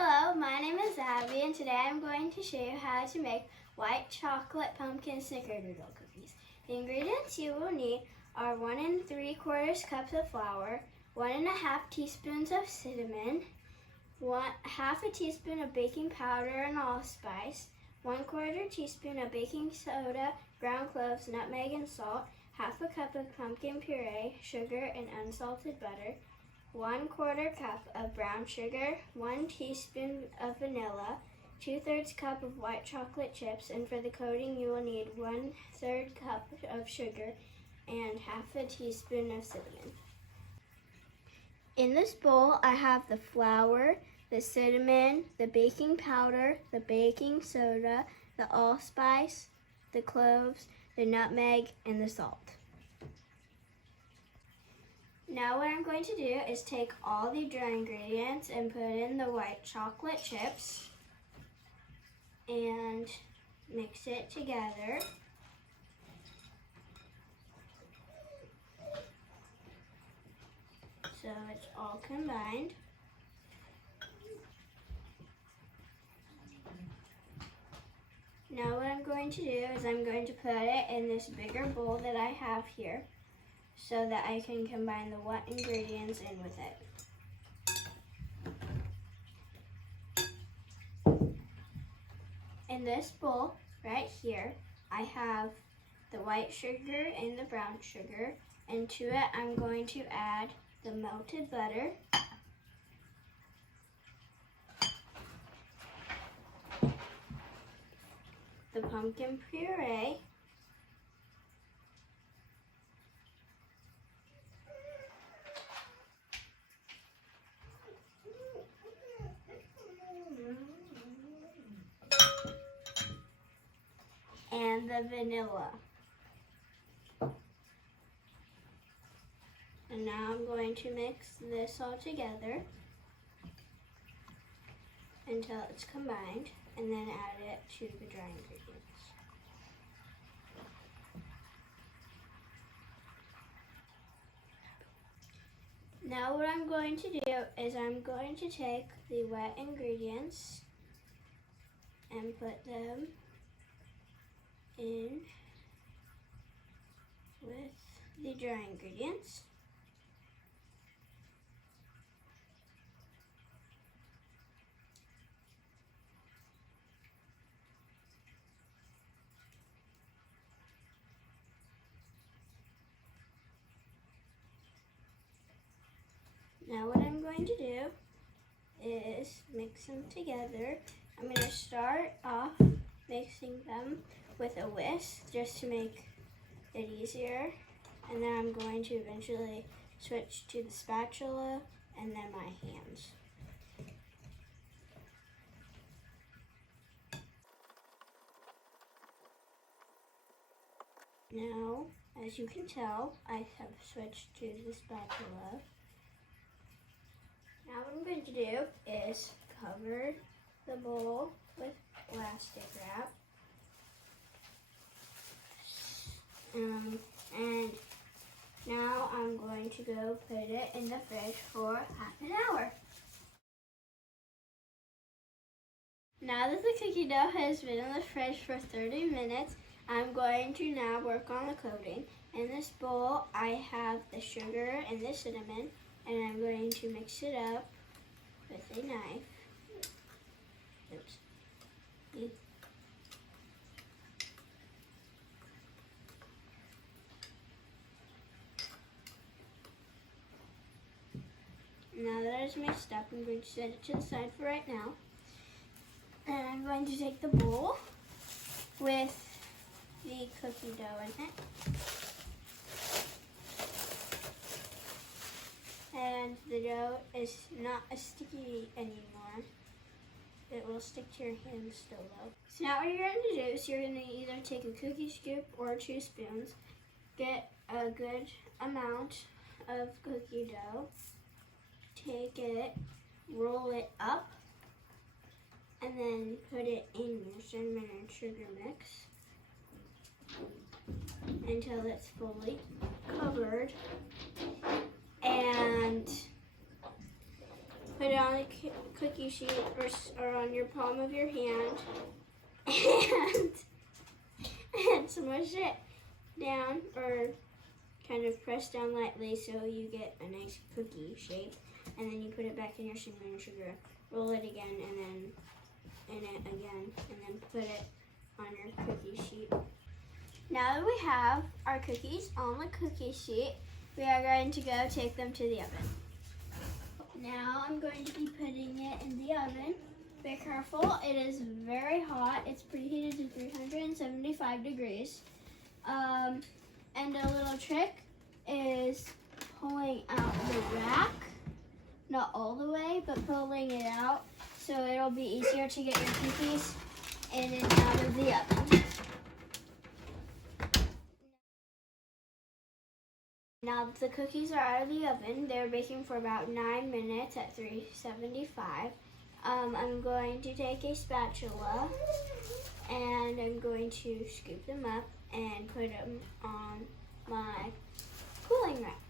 Hello, my name is Abby, and today I'm going to show you how to make white chocolate pumpkin snickerdoodle cookies. The ingredients you will need are 1 3/4 cups of flour, 1 1/2 teaspoons of cinnamon, 1/2 teaspoon of baking powder and allspice, 1/4 teaspoon of baking soda, ground cloves, nutmeg, and salt, 1/2 cup of pumpkin puree, sugar, and unsalted butter, 1/4 cup of brown sugar, 1 teaspoon of vanilla, 2/3 cup of white chocolate chips, and for the coating you will need 1/3 cup of sugar and 1/2 teaspoon of cinnamon. In this bowl I have the flour, the cinnamon, the baking powder, the baking soda, the allspice, the cloves, the nutmeg, and the salt. Now what I'm going to do is take all the dry ingredients and put in the white chocolate chips and mix it together. So it's all combined. Now what I'm going to do is I'm going to put it in this bigger bowl that I have here, so that I can combine the wet ingredients in with it. In this bowl right here, I have the white sugar and the brown sugar, and to it I'm going to add the melted butter, the pumpkin puree, and the vanilla. And now I'm going to mix this all together until it's combined, and then add it to the dry ingredients. Now what I'm going to do is I'm going to take the wet ingredients and put them in with the dry ingredients. Now what I'm going to do is mix them together. I'm going to start off mixing them with a whisk just to make it easier, and then I'm going to eventually switch to the spatula and then my hands. Now, as you can tell, I have switched to the spatula. Now what I'm going to do is cover the bowl with plastic wrap. And now I'm going to go put it in the fridge for half an hour. Now that the cookie dough has been in the fridge for 30 minutes, I'm going to now work on the coating. In this bowl, I have the sugar and the cinnamon, and I'm going to mix it up with a knife. Oops. Now that it's mixed up, I'm going to set it to the side for right now. And I'm going to take the bowl with the cookie dough in it. And the dough is not sticky anymore. It will stick to your hands still though. So now what you're going to do is you're going to either take a cookie scoop or 2 spoons, get a good amount of cookie dough, take it, roll it up, and then put it in your cinnamon and sugar mix until it's fully covered. And Put it on the cookie sheet or on your palm of your hand and smush it down or kind of press down lightly so you get a nice cookie shape. And then you put it back in your cinnamon sugar, roll it again, and then in it again, and then put it on your cookie sheet. Now that we have our cookies on the cookie sheet, we are going to go take them to the oven. Now I'm going to be putting it in the oven. Be careful, it is very hot. It's preheated to 375 degrees. And a little trick is pulling out the rack, not all the way, but pulling it out so it'll be easier to get your cookies in and out of the oven. Now that the cookies are out of the oven, they're baking for about 9 minutes at 375. I'm going to take a spatula and I'm going to scoop them up and put them on my cooling rack.